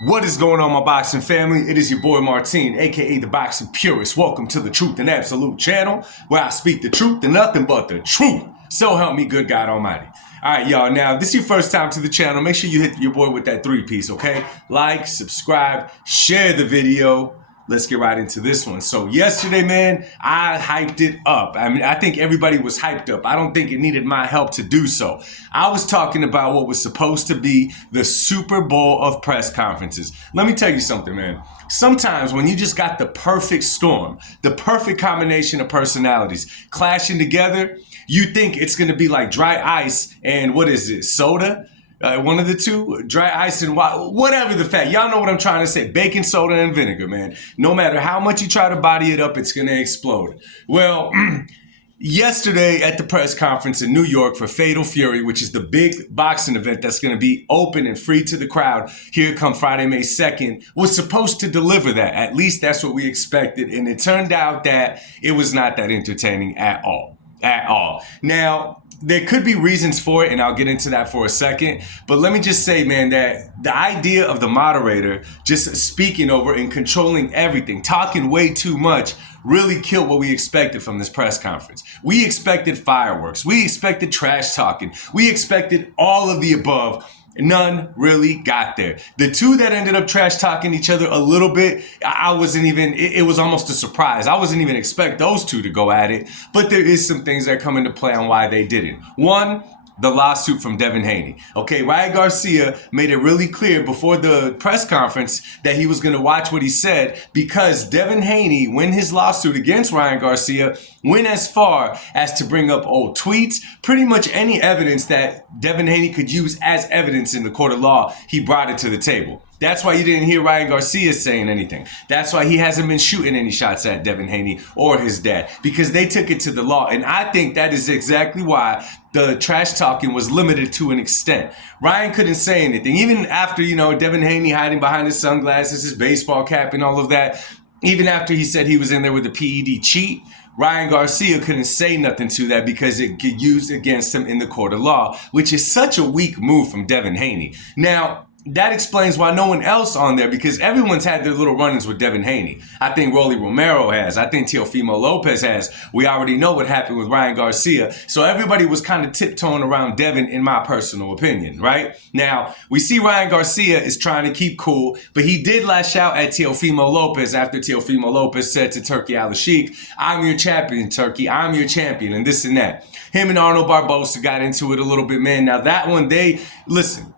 What is going on, my boxing family? It is your boy Martine, aka the Boxing Purist. Welcome to the Truth and Absolute channel, where I speak the truth and nothing but the truth. So help me good God Almighty. All right, y'all. Now, if this is your first time to the channel, make sure you hit your boy with that 3-piece, okay? Like, subscribe, share the video. Let's get right into this one. So yesterday, man, I hyped it up. I think everybody was hyped up. I don't think it needed my help to do so. I was talking about what was supposed to be the Super Bowl of press conferences. Let me tell you something, man. Sometimes when you just got the perfect storm, the perfect combination of personalities clashing together, you think it's going to be like dry ice and what is it, soda? One of the two, dry ice and whatever the fact. Y'all know what I'm trying to say. Baking soda and vinegar, man. No matter how much you try to body it up, it's going to explode. Well, yesterday at the press conference in New York for Fatal Fury, which is the big boxing event that's going to be open and free to the crowd here come Friday, May 2nd, was supposed to deliver that. At least that's what we expected. And it turned out that it was not that entertaining at all. Now, there could be reasons for it, and I'll get into that for a second. But let me just say, man, that the idea of the moderator just speaking over and controlling everything, talking way too much, really killed what we expected from this press conference. We expected fireworks. We expected trash talking. We expected all of the above. None really got there. The two that ended up trash talking each other a little bit, I wasn't even, it was almost a surprise. I wasn't even expect those two to go at it, but there is some things that come into play on why they didn't. One, the lawsuit from Devin Haney. Okay, Ryan Garcia made it really clear before the press conference that he was going to watch what he said, because Devin Haney, when his lawsuit against Ryan Garcia, went as far as to bring up old tweets, pretty much any evidence that Devin Haney could use as evidence in the court of law, he brought it to the table. That's why you didn't hear Ryan Garcia saying anything. That's why he hasn't been shooting any shots at Devin Haney or his dad, because they took it to the law. And I think that is exactly why the trash talking was limited to an extent. Ryan couldn't say anything. Even after, Devin Haney hiding behind his sunglasses, his baseball cap and all of that, even after he said he was in there with the PED cheat, Ryan Garcia couldn't say nothing to that because it could use against him in the court of law, which is such a weak move from Devin Haney. Now, that explains why no one else on there, because everyone's had their little run-ins with Devin Haney. I think Rolly Romero has. I think Teofimo Lopez has. We already know what happened with Ryan Garcia. So everybody was kind of tiptoeing around Devin, in my personal opinion, right? Now, we see Ryan Garcia is trying to keep cool, but he did lash out at Teofimo Lopez after Teofimo Lopez said to Turki Al-Sheikh, "I'm your champion, Turki. I'm your champion," and this and that. Him and Arnold Barboza got into it a little bit, man. Now, that one, listen.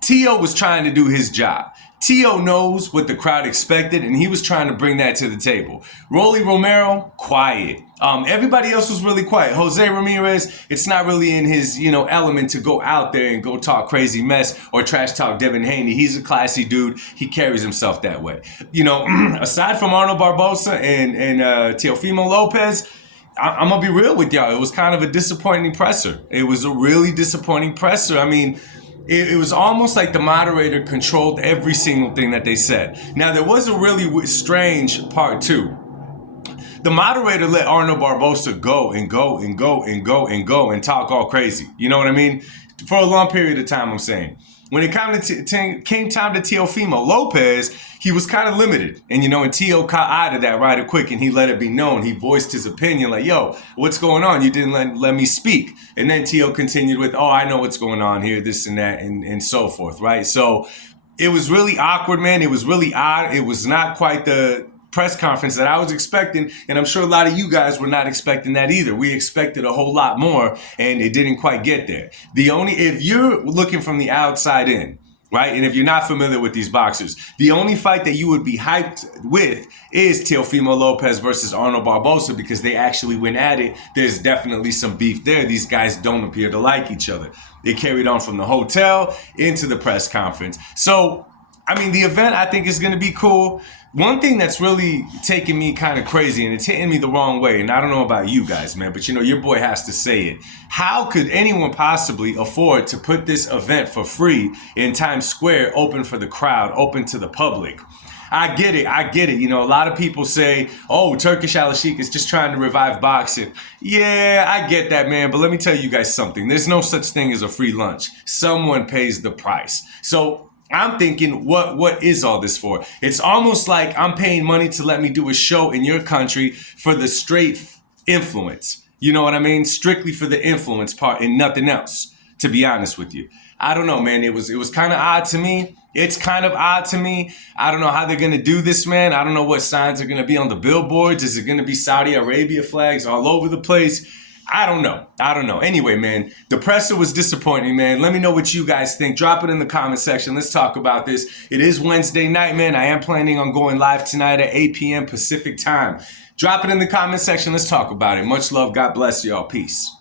Teo was trying to do his job. Teo knows what the crowd expected, and he was trying to bring that to the table. Rolly Romero, quiet. Everybody else was really quiet. Jose Ramirez, it's not really in his, element to go out there and go talk crazy mess or trash talk Devin Haney. He's a classy dude. He carries himself that way. Aside from Arnold Barboza and Teofimo Lopez, I'm going to be real with y'all. It was kind of a disappointing presser. It was a really disappointing presser. I mean, it was almost like the moderator controlled every single thing that they said. Now, there was a really strange part, too. The moderator let Arnold Barboza go and go and go and go and go and talk all crazy. You know what I mean? For a long period of time, I'm saying. When it came time to Teofimo Lopez, he was kind of limited. And Teo caught out of that right quick, and he let it be known. He voiced his opinion like, "Yo, what's going on? You didn't let me speak." And then Teo continued with, "Oh, I know what's going on here, this and that," and so forth, right? So it was really awkward, man. It was really odd. It was not quite the press conference that I was expecting, and I'm sure a lot of you guys were not expecting that either. We expected a whole lot more, and it didn't quite get there. If you're looking from the outside in, right, and if you're not familiar with these boxers, the only fight that you would be hyped with is Teofimo Lopez versus Arnold Barboza, because they actually went at it. There's definitely some beef there. These guys don't appear to like each other. They carried on from the hotel into the press conference. So, the event I think is going to be cool. One thing that's really taking me kind of crazy, and it's hitting me the wrong way, and I don't know about you guys, man, but your boy has to say it. How could anyone possibly afford to put this event for free in Times Square, open for the crowd, open to the public? I get it. A lot of people say, "Oh, Turkish Al-Sheikh is just trying to revive boxing." Yeah, I get that, man. But let me tell you guys something. There's no such thing as a free lunch. Someone pays the price. So I'm thinking, what is all this for? It's almost like I'm paying money to let me do a show in your country for the straight influence. You know what I mean? Strictly for the influence part and nothing else, to be honest with you. I don't know, man. It was kind of odd to me. It's kind of odd to me. I don't know how they're going to do this, man. I don't know what signs are going to be on the billboards. Is it going to be Saudi Arabia flags all over the place? I don't know. Anyway, man, the presser was disappointing, man. Let me know what you guys think. Drop it in the comment section. Let's talk about this. It is Wednesday night, man. I am planning on going live tonight at 8 p.m. Pacific time. Drop it in the comment section. Let's talk about it. Much love. God bless y'all. Peace.